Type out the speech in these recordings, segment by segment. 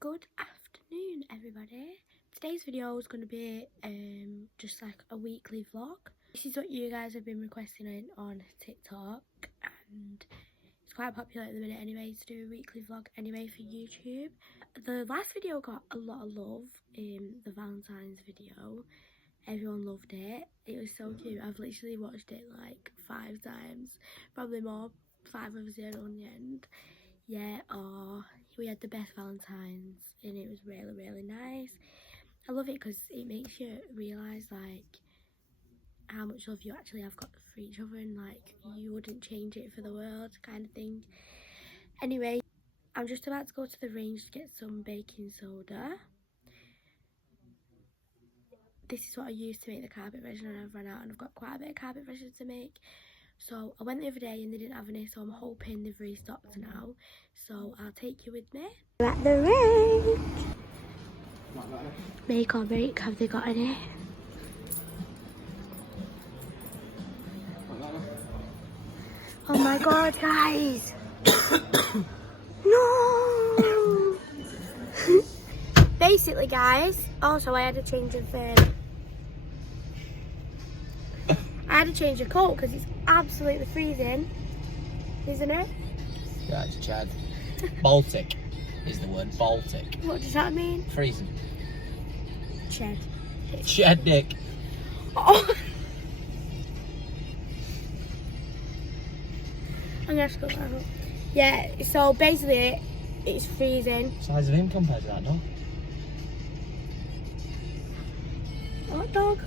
Good afternoon, everybody. Today's video is going to be just like a weekly vlog. This is what you guys have been requesting on TikTok, and it's quite popular at the minute anyway to do a weekly vlog anyway for YouTube. The last video got a lot of love, the Valentine's video. Everyone loved it. It was so cute. I've literally watched it like 5 times, probably more, 5 of 0 in the end. Yeah, we had the best Valentine's and it was really, really nice. I love it because it makes you realise like how much love you actually have got for each other, and like you wouldn't change it for the world kind of thing. Anyway, I'm just about to go to the range to get some baking soda. This is what I used to make the carpet resin and I've run out, and I've got quite a bit of carpet resin to make. So I went the other day and they didn't have any, so I'm hoping they've restocked now. So I'll take you with me. We're at the range. Make or break, have they got any? Oh my god, guys! No! Basically, guys, also I had to change of I had to change of coat because it's absolutely freezing, isn't it? Yeah, it's Chad. Baltic is the word. Baltic. What does that mean? Freezing. Shed. Shed dick. Oh. I'm gonna scroll that up. Yeah, so basically it's freezing. Size of him compared to that dog. What dog?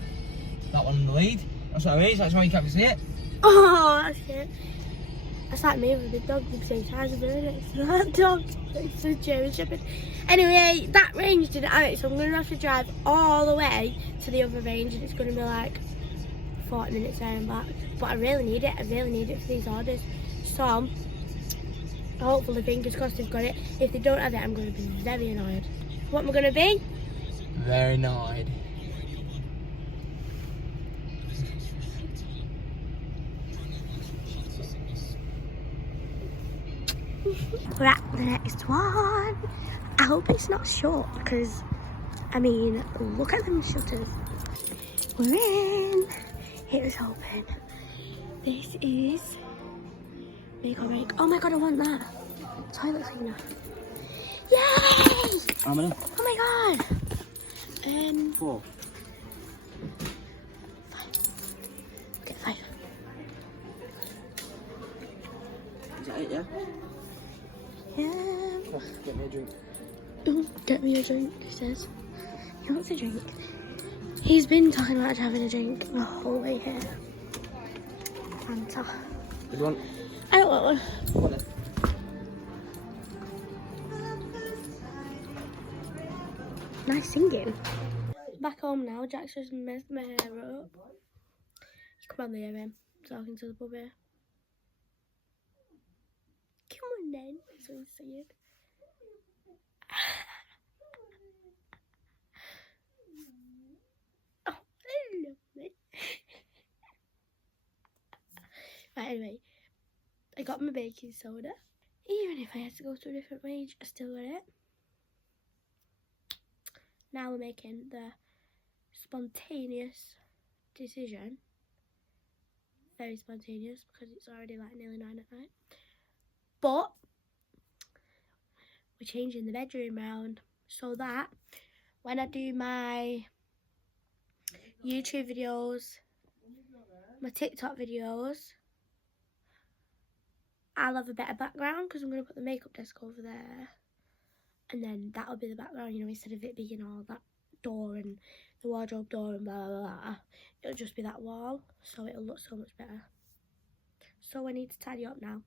That one in the lead. That's what I mean. That's why you can't see it. Oh, that's it. That's like me with a big dog, the same size as it. It's not that dog. It's a German Shepherd. Anyway, that range didn't have it, so I'm going to have to drive all the way to the other range, and it's going to be like 40 minutes there and back. But I really need it. I really need it for these orders. So, hopefully, fingers crossed they've got it. If they don't have it, I'm going to be very annoyed. What am I going to be? Very annoyed. We're at the next one. I hope it's not short because, I mean, look at them shutters. We're in. Here's hoping. This is make or break. Oh my god, I want that. Toilet cleaner. Yay! How many? Oh my god. 4. 5. Okay, 5. Is that it, yeah? Yeah. Get me a drink. Get me a drink, he says. He wants a drink. He's been talking about having a drink the whole way here. Fanta. Good one. I don't want one. What then? Nice singing. Back home now, Jack's just messed my hair up. You come on there, him talking to the puppy. Come on then, that's what he's saying. Oh, I love it. Right, anyway, I got my baking soda. Even if I had to go to a different range, I still got it. Now we're making the spontaneous decision. Very spontaneous because it's already like nearly 9 at night. But we're changing the bedroom round so that when I do my YouTube videos, my TikTok videos, I'll have a better background because I'm going to put the makeup desk over there. And then that'll be the background, you know, instead of it being all that door and the wardrobe door and blah, blah, blah. It'll just be that wall, so it'll look so much better. So I need to tidy up now.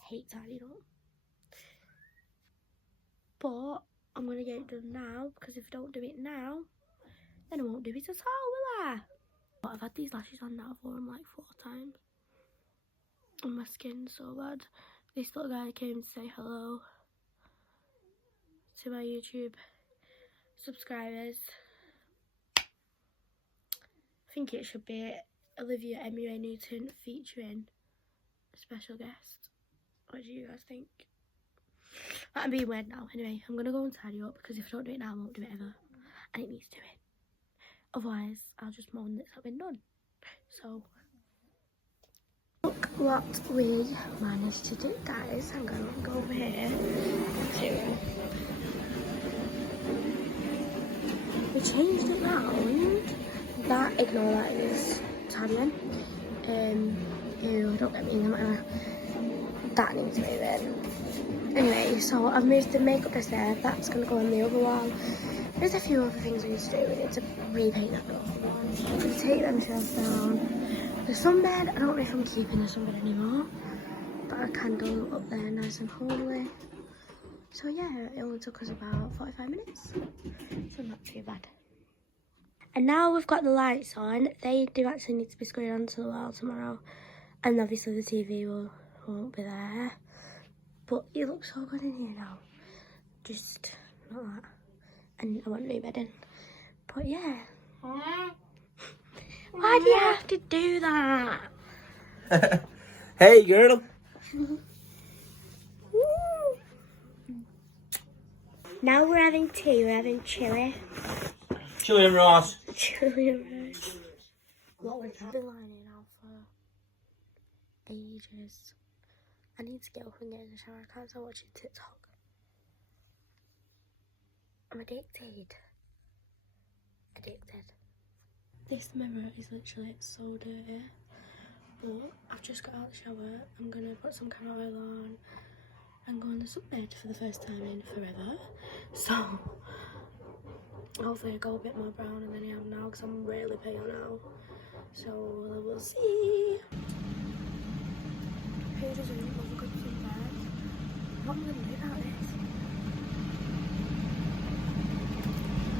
I hate tidying up. But I'm going to get it done now, because if I don't do it now, then I won't do it at all, will I? But I've had these lashes on now for them like 4 times. And my skin's so bad. This little guy came to say hello to my YouTube subscribers. I think it should be Olivia MUA Newton featuring a special guest. What do you guys think? I'm being weird now. Anyway, I'm going to go and tidy up because if I don't do it now, I won't do it ever. And it needs doing. Otherwise, I'll just moan that it's not been done. So, look what we managed to do, guys. I'm going to go over here. We changed it round. That, ignore that, is tidying. Ew, don't get me in the matter. That needs moving. Anyway, so I've moved the makeup desk there. That's going to go on the other wall. There's a few other things we need to do. We need to repaint that door. I'm going to take them shelves down. The sunbed, I don't know if I'm keeping the sunbed anymore. But a candle up there, nice and homely. So yeah, it only took us about 45 minutes. So not too bad. And now we've got the lights on. They do actually need to be screwed onto the wall tomorrow. And obviously the TV won't be there. But it looks so good in here now. Just not that. And I want new bedding. But yeah. Why do you have to do that? Hey girl. Now we're having tea. We're having chilli. Chili and rice. Chilli and rice. What was that? I've been lying here now for ages. I need to get up and get in the shower. I can't stop watching TikTok. I'm addicted. This mirror is literally so dirty. But I've just got out of the shower. I'm going to put some camera oil on and go on the sunbed for the first time in forever. So, hopefully I go a bit more brown than I am now because I'm really pale now. So, we'll see. Who doesn't love a good sunbed? What am I going to do about this?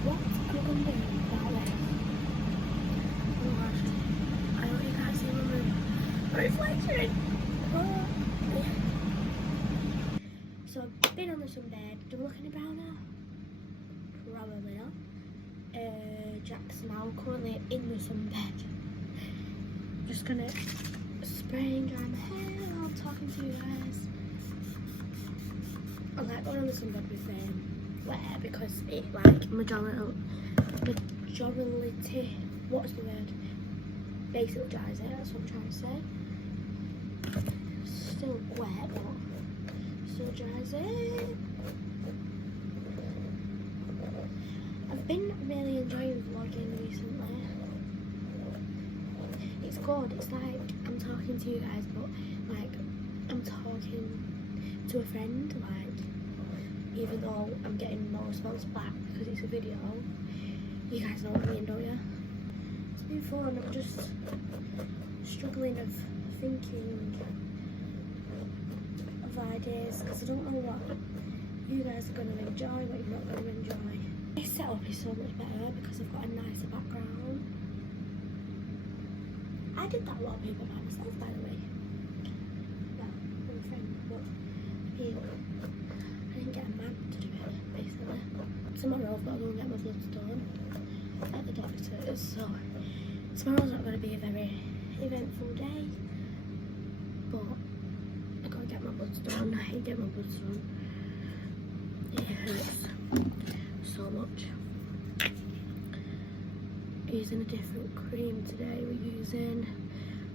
What am I going to do about this? Oh gosh. I don't even can't see my reflection. Oh. So I've been on the sunbed. Do I look any browner? Probably not. Jack's now currently in the sunbed. Just gonna spray and dry my hair while I'm talking to you guys. I like going on the sunbed with wear because it like majority, what's the word? Basically dries it, that's what I'm trying to say. Still wet, but still dries it. I've been really enjoying vlogging recently. It's good, it's like I'm talking to you guys, but like I'm talking to a friend, like even though I'm getting no response back because it's a video. You guys know what I mean, don't you? It's been fun. I'm just struggling of thinking of ideas because I don't know what you guys are going to enjoy, what you're not going to enjoy. This setup is so much better because I've got a nicer background. I did that wallpaper by myself, by the way. Yeah, with a friend, but I didn't get a man to do it, basically. Tomorrow I've got to go and get my bloods done at the doctor's, so tomorrow's not going to be a very eventful day, but I've got to get my bloods done. I hate getting my bloods done. It hurts so much. Using a different cream today. We're using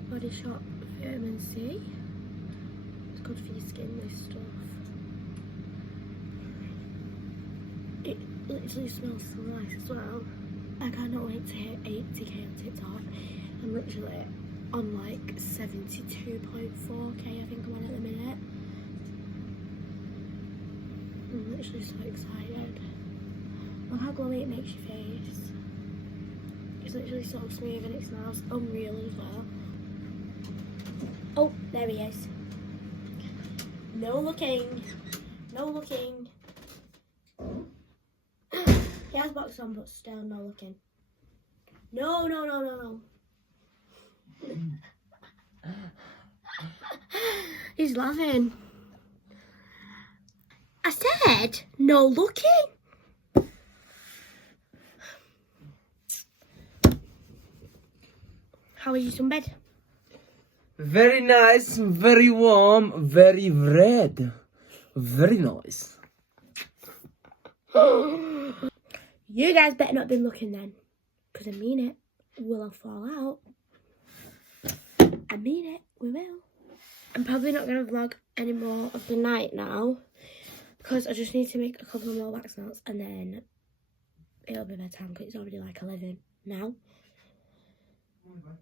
Body Shop Vitamin C. It's good for your skin, this stuff. It literally smells so nice as well. I cannot wait to hit 80k on TikTok. I'm literally on like 72.4k, I think I'm on at the minute. I'm literally so excited. Look how glowy it makes your face. It's literally so smooth and it smells unreal as well. Oh, there he is. No looking. No looking. He has boxes on, but still no looking. No, no, no, no, no. He's laughing. I said no looking. How are you, sunbed? Very nice, very warm, very red. Very nice. You guys better not been looking then, because I mean it. Will I fall out? I mean it, we will. I'm probably not going to vlog any more of the night now, because I just need to make a couple more wax melts and then it'll be bedtime, because it's already like 11 now.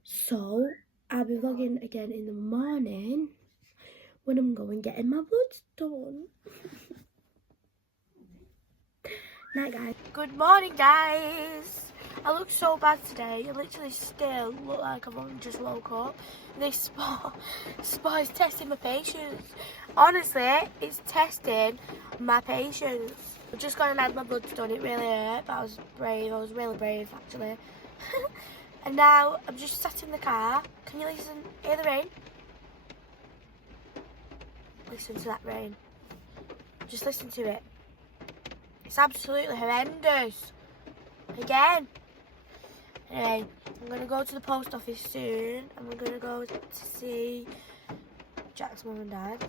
So I'll be vlogging again in the morning when I'm going getting my bloods done. Night, guys. Good morning, guys. I look so bad today. I literally still look like I've only just woke up. This spot is testing my patience. Honestly, it's testing my patience. I've just gone and had my bloods done. It really hurt, but I was brave. I was really brave, actually. And now I'm just sat in the car. Can you listen? Hear the rain? Listen to that rain. Just listen to it. It's absolutely horrendous. Again. Anyway, I'm going to go to the post office soon. And we're going to go to see Jack's mum and dad.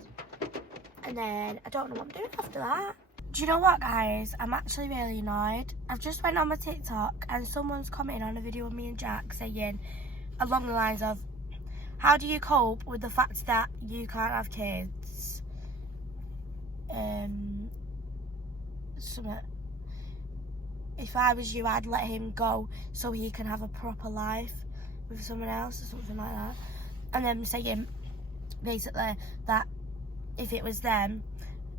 And then I don't know what I'm doing after that. Do you know what, guys? I'm actually really annoyed. I've just went on my TikTok and someone's commenting on a video of me and Jack saying along the lines of, how do you cope with the fact that you can't have kids? If I was you, I'd let him go so he can have a proper life with someone else or something like that. And then saying basically that if it was them,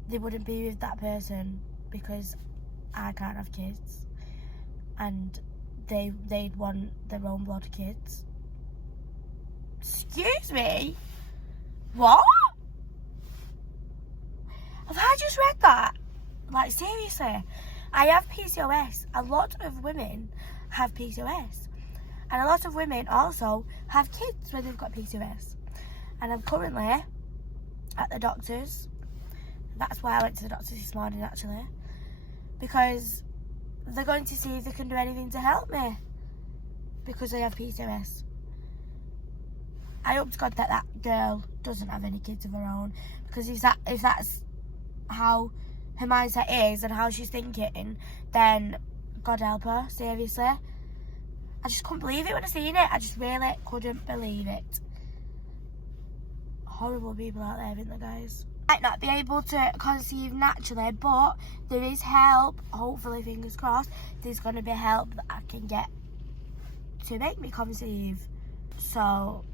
they wouldn't be with that person because I can't have kids, and they'd want their own blood kids. Excuse me? What? Have I just read that? Like, seriously? I have PCOS. A lot of women have PCOS. And a lot of women also have kids when they've got PCOS. And I'm currently at the doctor's. That's why I went to the doctor's this morning, actually. Because they're going to see if they can do anything to help me. Because I have PCOS. I hope to God that that girl doesn't have any kids of her own. Because if that's how her mindset is and how she's thinking, then God help her, seriously. I just couldn't believe it when I seen it. I just really couldn't believe it. Horrible people out there, aren't there, guys? Might not be able to conceive naturally, but there is help. Hopefully, fingers crossed, there's going to be help that I can get to make me conceive. So,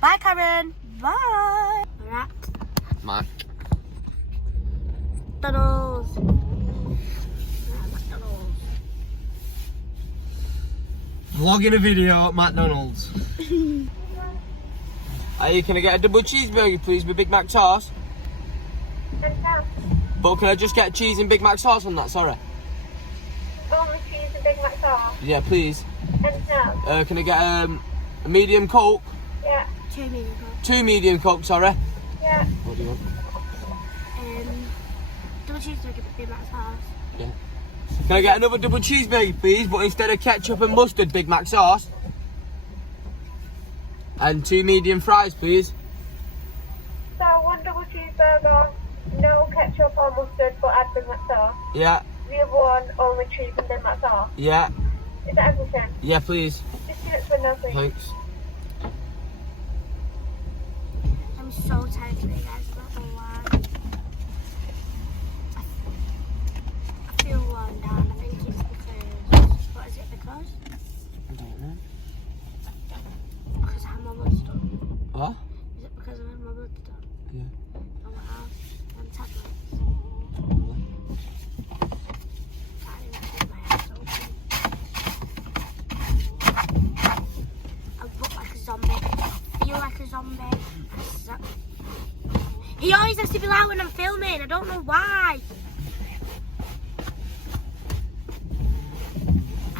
bye, Karen. Bye. Rat. Mark. McDonald's. McDonald's. Vlogging a video at McDonald's. Hey, can I get a double cheeseburger, please, with Big Mac sauce? But can I just get cheese and Big Mac sauce on that? Sorry. Only cheese and Big Mac sauce? Yeah, please. And no? Can I get a medium Coke? Yeah. 2 medium Coke. 2 medium Coke, sorry. Yeah. What do you want? Double cheeseburger with Big Mac sauce. Yeah. Can I get another double cheeseburger, please, but instead of ketchup and mustard, Big Mac sauce? And 2 medium fries, please. So 1 double cheeseburger, no ketchup or mustard, but add Big Mac sauce. Yeah. The other one, only cheese and Big Mac sauce. Yeah. Is that everything? Yeah, please. Just give it to no, please. Thanks. I'm so tired today, guys. I don't know why. I feel worn down. I think it's because... What is it because? I don't know. Because I have my blood done. What? Is it because I have my blood done? Yeah. And what else? And tablets. Probably. Can't even keep my eyes open. I look like a zombie. I feel like a zombie. He always has to be loud when I'm filming. I don't know why.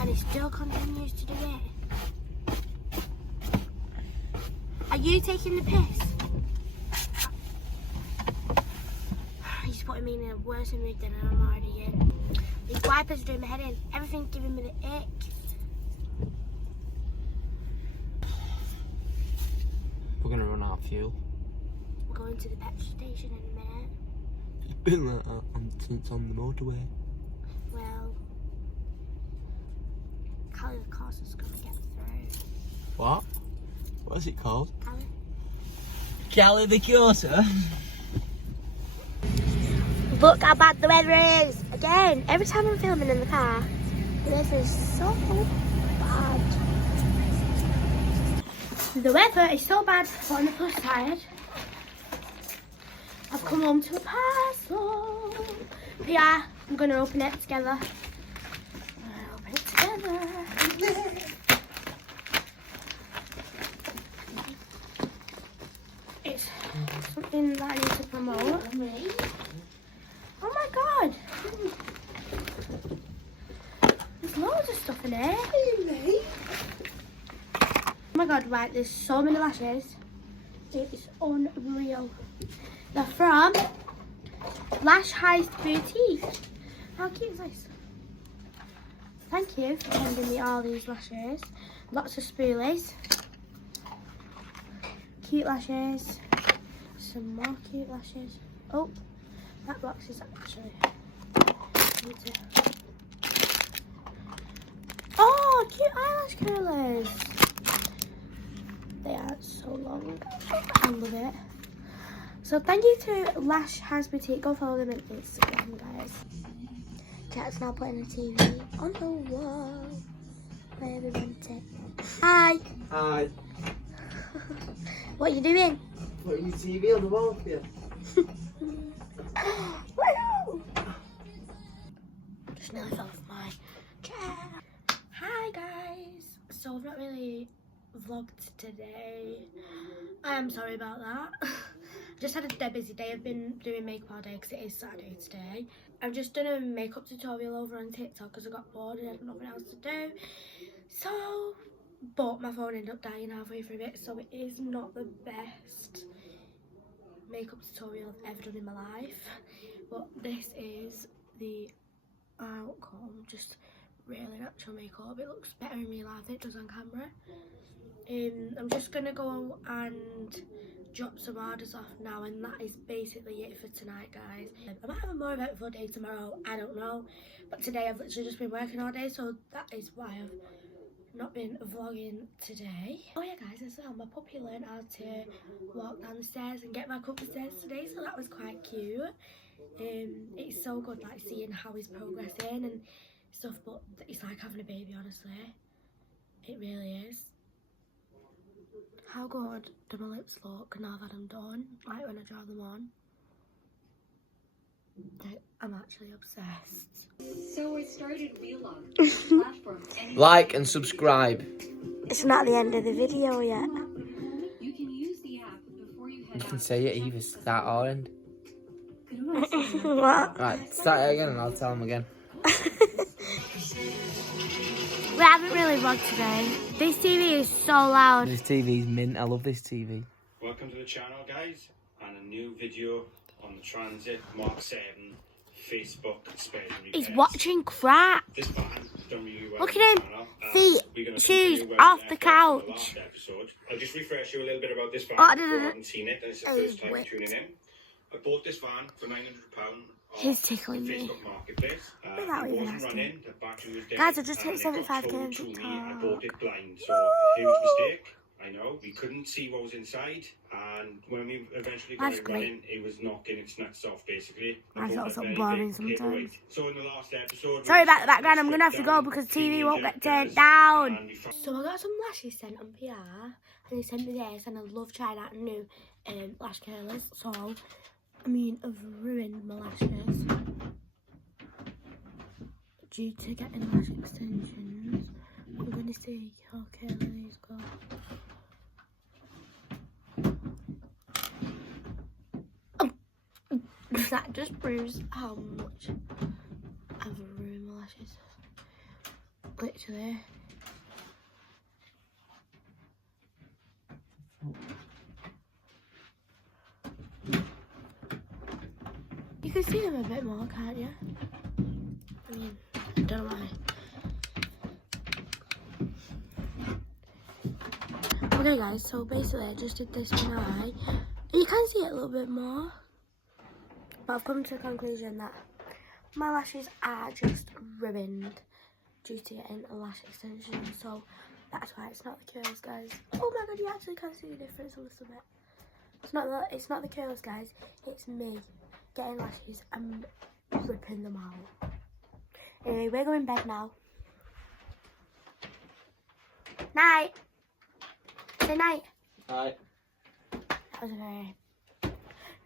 And he still continues to do it. Are you taking the piss? He's putting me in a worse mood than I'm already in. These wipers are doing my head in. Everything's giving me the ick. We're going to run out of fuel. We're going to the petrol station in a minute. It's been like that since on the motorway. Well, Callie, of course, is going to get through. What? What is it called? Callie? Callie the Curser. Look how bad the weather is! Again, every time I'm filming in the car, the weather is so bad. The weather is so bad, but on the plus side, I've come home to a parcel. Yeah, I'm going to open it together. Open it together. It's something that I need to promote. Oh my god! There's loads of stuff in it. Oh my god, right, there's so many lashes. It is unreal. They're from Lash Heist Boutique. How cute is this? Thank you for sending me all these lashes. Lots of spoolies. Cute lashes. Some more cute lashes. Oh, that box is actually... Oh, cute eyelash curlers. They are so long. I love it. So thank you to Lash Heist Boutique. Go follow them on Instagram, guys. Cat's now putting a TV on the wall where we want it. Hi. Hi. What are you doing? Putting your TV on the wall for you. Just nearly fell off my chair. Hi guys. So I've not really vlogged today. I am sorry about that. Just had a dead busy day. I've been doing makeup all day because it is Saturday today. I've just done a makeup tutorial over on TikTok because I got bored and I had nothing else to do. So, but my phone ended up dying halfway through it, so it is not the best makeup tutorial I've ever done in my life. But this is the outcome. Just really natural makeup. It looks better in real life than it does on camera. I'm just gonna go and drop some orders off now, and that is basically it for tonight, guys. I might have a more eventful day tomorrow, I don't know, but today I've literally just been working all day, so that is why I've not been vlogging today. Oh yeah guys, as well, my puppy learned how to walk down the stairs and get back up the stairs today, so that was quite cute. It's so good like seeing how he's progressing and stuff, but it's like having a baby, honestly. It really is. How good do my lips look now that I'm done? Like when I draw them on. I'm actually obsessed. So I started Vlog platform. Like and subscribe. It's not the end of the video yet. You can use the app before you head You can say it either start or end. What? Right, start it again and I'll tell them again. We haven't really vlogged today. This TV is so loud. This TV's mint. I love this TV. Welcome to the channel, guys, and a new video on the Transit Mark 7 Facebook spares and repairs. He's watching crap. This van has done really well. Look on at the him. channel, and Feet, we're gonna shoes, continue where we off left the off couch. in the last episode. I'll just refresh you a little bit about this van Oh, if you haven't seen it and it's the first time wait. tuning in. I bought this van for £900 He's tickling me. Facebook Marketplace. Look at that, It even wasn't asking. running, the battery was dead. Guys, I just hit and it got 75k told on to me. I TikTok. bought it blind, so a huge mistake. I know, we couldn't see what was inside, and when we eventually got That's it running, it was knocking its nuts off, basically. I thought it was so bought a very boring big sometimes. paperweight. So in the last episode... Sorry about the background, I'm going to have to go because TV won't get turned down. So I got some lashes sent on PR, and he sent me this, and I love trying out new lash curlers. So, I mean, I've ruined my lashes due to getting lash extensions. I'm going to see how curly these go. That just proves how much I've ruined my lashes. Literally. You can see them a bit more, can't you? I mean, I don't know why. Okay guys, so basically I just did this one eye. You can see it a little bit more. But I've come to the conclusion that my lashes are just ruined due to getting a lash extension. So that's why it's not the curls, guys. Oh my god, you actually can see the difference a little bit. It's not the curls, guys. It's me getting lashes and ripping them out. Anyway, we're going to bed now. Night. Say night. Night. That was a very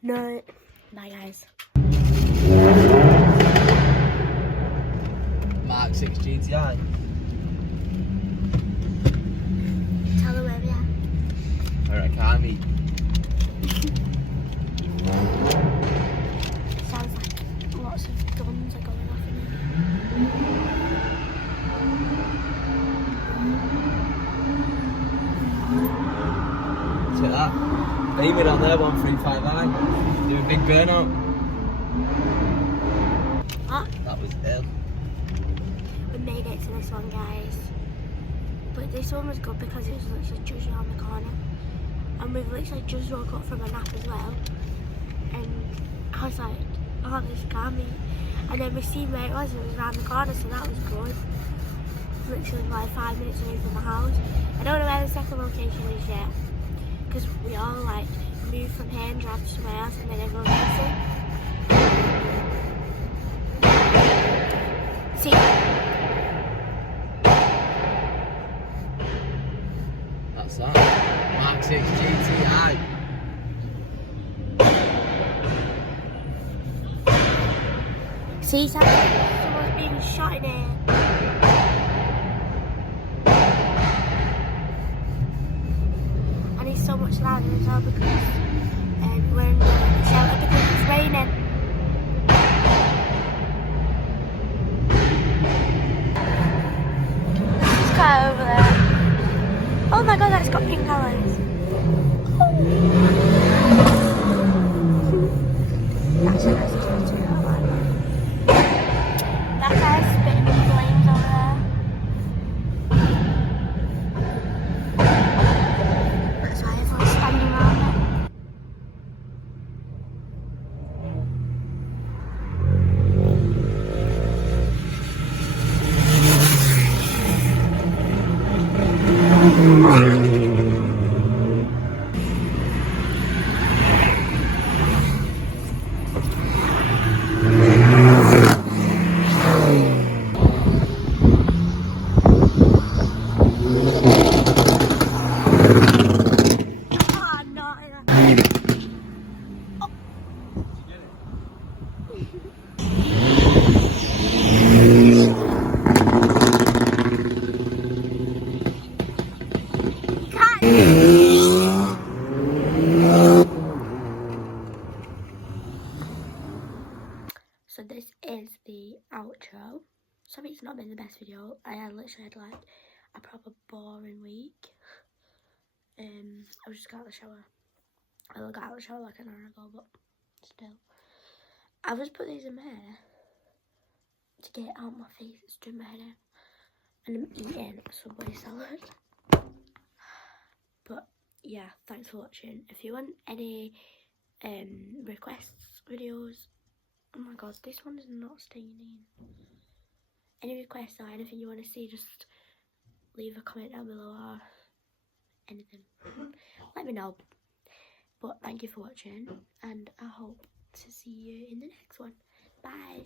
night. Night, guys. Mark 6 GTI. Tell them where we are. Alright, Carmi. Sounds like lots of guns are going off in here. See that? Beaming on there, 135i. Do a big burnout. What? That was ill. We made it to this one, guys. But this one was good because it was literally just around the corner. And we've literally just woke up from a nap as well. And I was like, oh, this can't be. And then we seen where it was around the corner, so that was good. Literally like 5 minutes away from the house. I don't know where the second location is yet. Because we all like moved from here and drive to somewhere else and then everyone's missing. See? That's that. Mark 6 GTI. See, someone's being shot in here. And it's so much louder as well because we're in the shelter because it's raining. There's a car over there. Oh my god, that's got pink colours. That's a nice tattoo, I like that. That guy's spitting in flames over there. That's why everyone's standing around it. So this is the outro. Sorry it's not been the best video. I literally had like a proper boring week. I was just got out of the shower. I got out of the shower like an hour ago, but still. I've just put these in my hair to get it out my face. It's doing my head in. And I'm eating a Subway salad. But yeah, thanks for watching. If you want any requests, videos, oh my god, this one is not staying in. Any requests or anything you want to see, just leave a comment down below or anything. Let me know. But thank you for watching and I hope to see you in the next one. Bye.